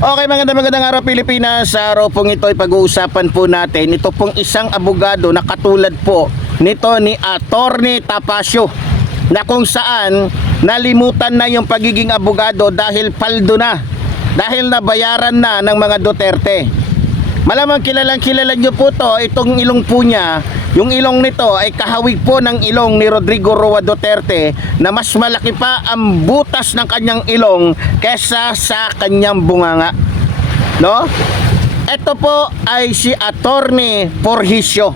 Okay, magandang araw Pilipinas. Sa araw pong ito ay pag-uusapan po natin ito pong isang abogado na katulad po nito ni Attorney Tapasio, na kung saan nalimutan na yung pagiging abogado dahil paldo na, dahil nabayaran na ng mga Duterte. Malamang kilalang kilala nyo po to, itong ilong po niya. Yung ilong nito ay kahawig po ng ilong ni Rodrigo Roa Duterte, na mas malaki pa ang butas ng kanyang ilong kesa sa kanyang bunganga. No? Ito po ay si Attorney Porhisio.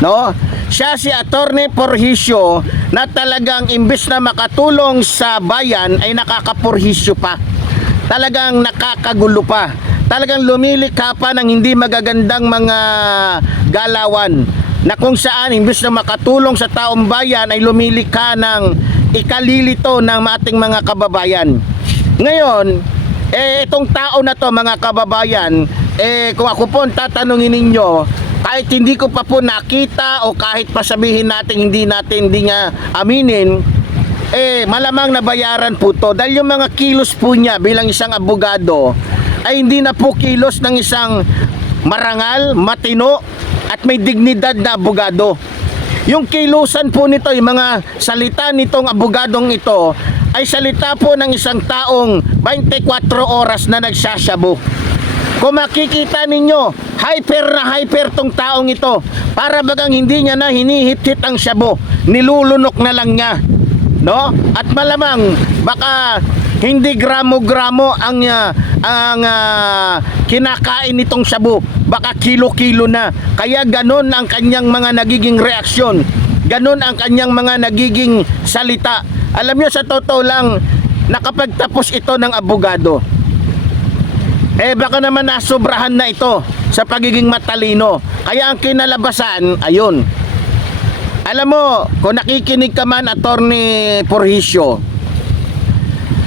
No? Siya si Attorney Porhisio na talagang imbes na makatulong sa bayan ay nakakapurhisyo pa. Talagang nakakagulo pa. Talagang lumilikha pa ng hindi magagandang mga galawan, na kung saan imbes na makatulong sa taong bayan ay lumilikha ng ikalilito ng ating mga kababayan. Ngayon, itong tao na to mga kababayan, kung ako po tatanungin ninyo, kahit hindi ko pa po nakita o kahit pasabihin natin hindi nga aminin, malamang nabayaran po to, dahil yung mga kilos po niya bilang isang abogado ay hindi na po kilos ng isang marangal, matino at may dignidad na abogado. Yung kilusan po nito, yung mga salita nitong abogadong ito ay salita po ng isang taong 24 oras na nagsasyabo. Kung makikita ninyo, hyper na hyper tong taong ito, para bagang hindi niya na hinihit-hit ang syabo, nilulunok na lang niya, no? At malamang baka hindi gramo-gramo ang kinakain nitong shabu, baka kilo-kilo na. Kaya ganon ang kanyang mga nagiging reaksyon, ganon ang kanyang mga nagiging salita. Alam nyo, sa totoo lang, nakapagtapos ito ng abogado, baka naman nasobrahan na ito sa pagiging matalino. Kaya ang kinalabasan, ayun. Alam mo, kung nakikinig ka man, Attorney Porhisio,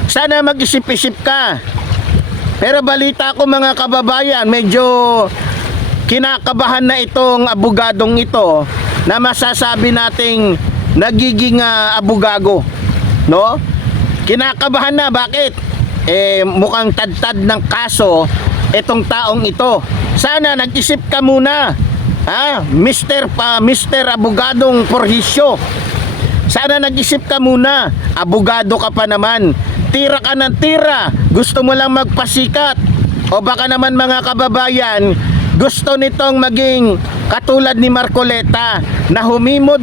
sana mag-isip-isip ka. Pero balita ko mga kababayan, medyo kinakabahan na itong abogadong ito, na masasabi nating nagiging abogado, no? Kinakabahan na, bakit? Mukhang tad-tad ng kaso itong taong ito. Sana nag-isip ka muna, ha? Mr. Abogadong Porhisio. Sana nag-isip ka muna, abogado ka pa naman. Tira ka ng tira, gusto mo lang magpasikat. O baka naman mga kababayan, gusto nitong maging katulad ni Marcoleta, na humimod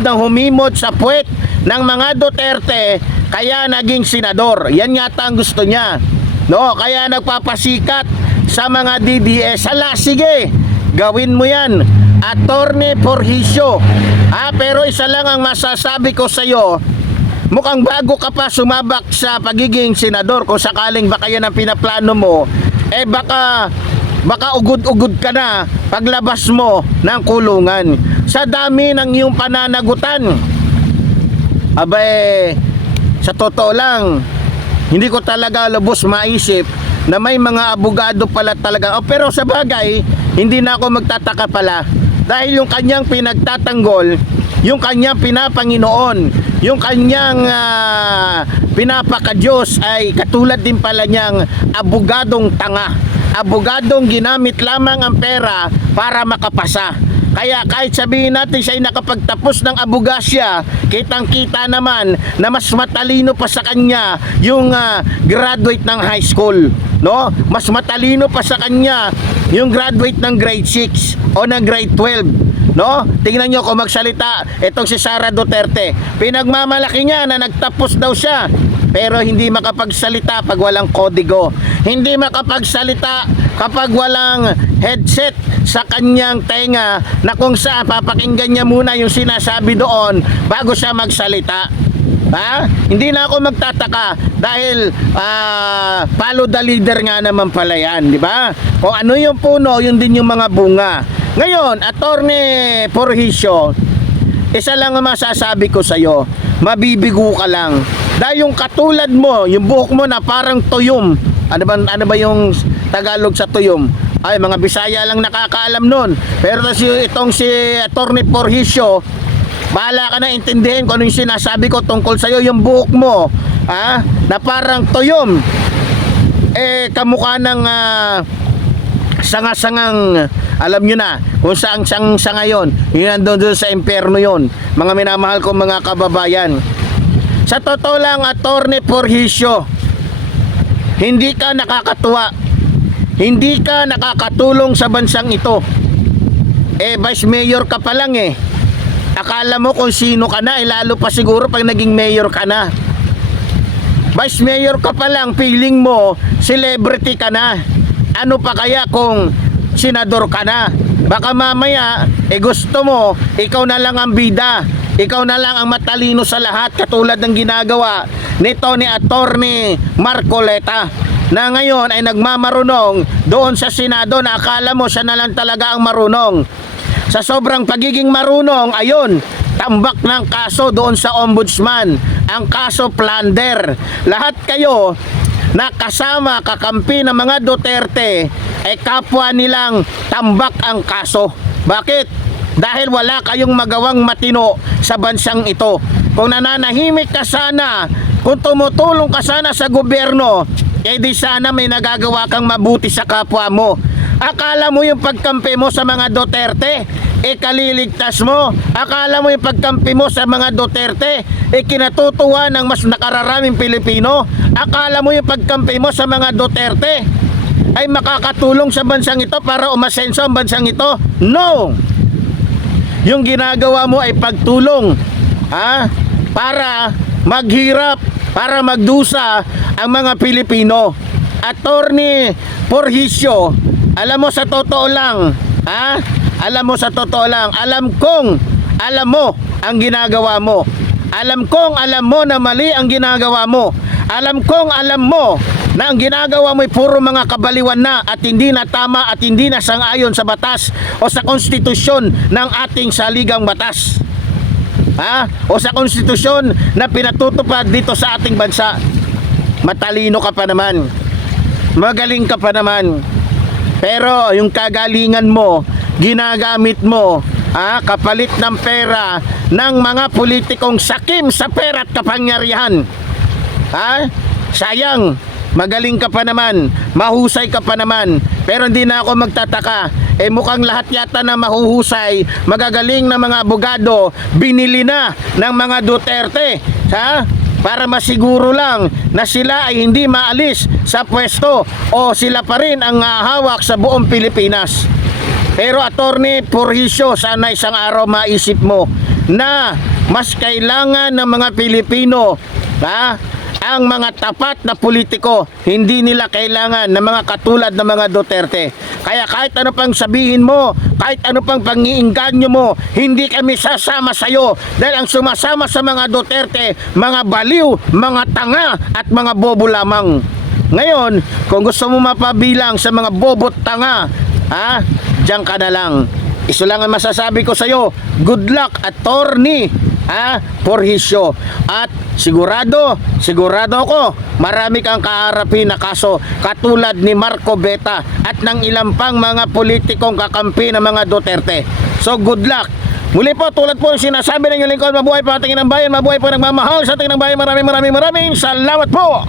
sa puwet ng mga Duterte, kaya naging senador. Yan yata ang gusto niya, no? Kaya nagpapasikat sa mga DDS. Hala, sige, gawin mo yan, Attorney Porhisio. Pero isa lang ang masasabi ko sa iyo, mukhang bago ka pa sumabak sa pagiging senador. Kung sakaling baka yan ang pinaplano mo, baka ugod-ugod ka na paglabas mo ng kulungan. Sa dami ng iyong pananagutan, sa totoo lang, hindi ko talaga lubos maisip na may mga abogado pala talaga. Pero sa bagay, hindi na ako magtataka pala, dahil yung kanyang pinagtatanggol, yung kanyang pinapanginoon, yung kanyang pinapakadiyos ay katulad din pala niyang abogadong tanga, abogadong ginamit lamang ang pera para makapasa. Kaya kahit sabihin natin siya ay nakapagtapos ng abogasya, kitang-kita naman na mas matalino pa sa kanya yung graduate ng high school, no? Mas matalino pa sa kanya yung graduate ng grade 6 o ng grade 12, no? Tingnan nyo kung magsalita itong si Sara Duterte. Pinagmamalaki niya na nagtapos daw siya, pero hindi makapagsalita pag walang kodigo. Hindi makapagsalita kapag walang headset sa kanyang tenga, na kung saan papakinggan niya muna yung sinasabi doon bago siya magsalita. Hindi na ako magtataka, dahil follow the leader nga naman pala yan, di ba? Kung ano yung puno, yun din yung mga bunga. Ngayon, Attorney Porhisio, isa lang ang masasabi ko sa'yo, mabibigo ka lang. Dahil yung katulad mo, yung buhok mo na parang tuyom. Ano ba yung Tagalog sa tuyom? Ay, mga Bisaya lang nakakaalam nun. Pero itong si Attorney Porhisio, bahala ka na intindihin kung ano yung sinasabi ko tungkol sa'yo. Yung buhok mo, na parang tuyom, kamukha ng sanga-sangang, alam nyo na kung saan sanga yon, yun nandun doon sa impyerno yon, mga minamahal kong mga kababayan. Sa totoo lang, Atty. Porhisio, hindi ka nakakatuwa, hindi ka nakakatulong sa bansang ito. Vice Mayor ka pa lang akala mo kung sino ka na, lalo pa siguro pag naging mayor ka na. Vice Mayor ka pa lang, feeling mo celebrity ka na. Ano pa kaya kung senador ka na? Baka mamaya gusto mo ikaw na lang ang bida, ikaw na lang ang matalino sa lahat, katulad ng ginagawa nito ni Atty. Marcoleta, na ngayon ay nagmamarunong doon sa Senado na akala mo siya na lang talaga ang marunong. Sa sobrang pagiging marunong, ayun, tambak ng kaso doon sa ombudsman, ang kaso plunder. Lahat kayo na kasama, kakampi ng mga Duterte, kapwa nilang tambak ang kaso. Bakit? Dahil wala kayong magawang matino sa bansang ito. Kung nananahimik ka sana, kung tumutulong ka sana sa gobyerno, di sana may nagagawa kang mabuti sa kapwa mo. Akala mo yung pagkampi mo sa mga Duterte, kaliligtas mo? Akala mo yung pagkampi mo sa mga Duterte, kinatutuwa ng mas nakararaming Pilipino? Akala mo yung pagkampi mo sa mga Duterte ay makakatulong sa bansang ito para umasenso ang bansang ito? No! Yung ginagawa mo ay pagtulong para maghirap, para magdusa ang mga Pilipino. Atty. Porhisio, alam mo sa totoo lang, alam mo sa totoo lang, alam mo ang ginagawa mo. Alam kong alam mo na mali ang ginagawa mo. Alam kong alam mo na ang ginagawa mo ay puro mga kabaliwan na at hindi na tama at hindi na sang-ayon sa batas o sa konstitusyon ng ating saligang batas. O sa konstitusyon na pinatutupad dito sa ating bansa. Matalino ka pa naman. Magaling ka pa naman. Pero yung kagalingan mo, ginagamit mo kapalit ng pera ng mga politikong sakim sa pera at kapangyarihan. Sayang, magaling ka pa naman, mahusay ka pa naman, pero hindi na ako magtataka. Mukhang lahat yata na mahuhusay, magagaling na mga abogado, binili na ng mga Duterte, para masiguro lang na sila ay hindi maalis sa pwesto o sila pa rin ang hawak sa buong Pilipinas. Pero Atty. Porhisio, sana isang araw maisip mo na mas kailangan ng mga Pilipino ang mga tapat na politiko. Hindi nila kailangan ng mga katulad ng mga Duterte. Kaya kahit ano pang sabihin mo, kahit ano pang pangiinganyo mo, hindi kami sasama sa iyo. Dahil ang sumasama sa mga Duterte, mga baliw, mga tanga at mga bobo lamang. Ngayon, kung gusto mo mapabilang sa mga bobo at tanga, diyan ka na lang. Iso lang ang masasabi ko sa iyo. Good luck, Atty. Porhisio. At sigurado ako, marami kang kaharapin na kaso katulad ni Marcoleta at ng ilang pang mga politikong kakampi ng mga Duterte. So good luck. Muli po, tulad po sinasabi ng inyong lingkod, mabuhay po ating inang bayan, mabuhay po nagmamahal sa ating inang bayan. Maraming salamat po.